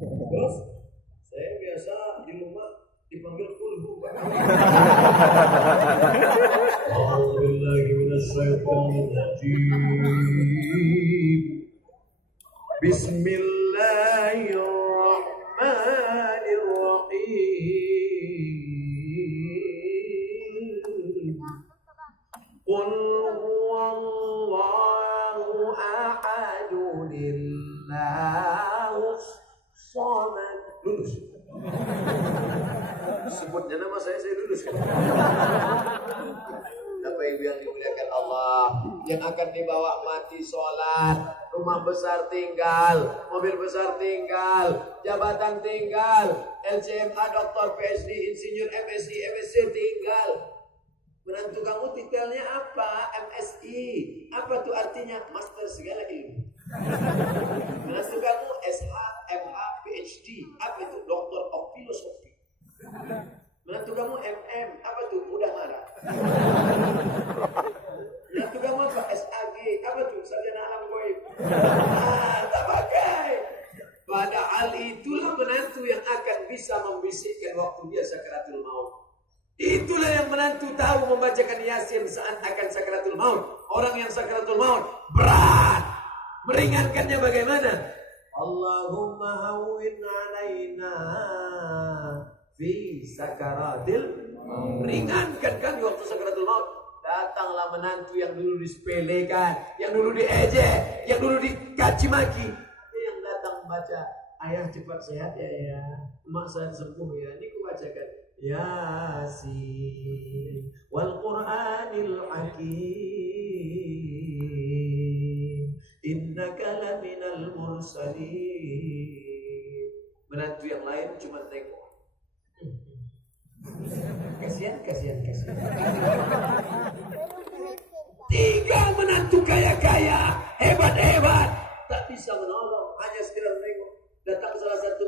Terus saya biasa di rumah dipanggil kulhu. A'udzubillahi minasyaitonirrajim. Bismillahirrahmanirrahim. Qul huwallahu ahadun illahus samad. Lulus. Sebutnya nama saya lulus. Bapak Ibu yang dimuliakan Allah, yang akan dibawa mati sholat, rumah besar tinggal, mobil besar tinggal, jabatan tinggal, LCMA, doktor, PhD, insinyur, MSc, MSc tinggal. Menantu kamu titelnya apa? MSI. Apa tuh artinya? Master segala ilmu. Menantu kamu SH, MH, PhD. Apa itu? Doctor of Philosophy. Menantu kamu MM. Apa tuh? Mudah marah. Menantu kamu apa? SAG. Apa tuh? Sarjana alam goib. Tak pakai. Padahal itulah menantu yang akan bisa membisikkan waktu dia sakaratul maut. Itulah yang menantu tahu membacakan Yasin saat akan sakaratul maut. Orang yang sakaratul maut berat. Meringankannya bagaimana? Allahumma hawwin alaina fi sakaratil maut. Ringankan kami waktu sakaratul maut. Datanglah menantu yang dulu disepelekan, yang dulu diejek, yang dulu dicaci maki. Yang datang baca, ayah cepat sehat ya, emak saya sembuh ya. Ini ku bacakan Yasin wal Qur'anil Hakim innaka laminal mursalin. Menantu yang lain cuma tengok. Kasihan. Tiga menantu kaya-kaya, hebat-hebat, tak bisa menolong, hanya sekedar menengok. Datang salah satu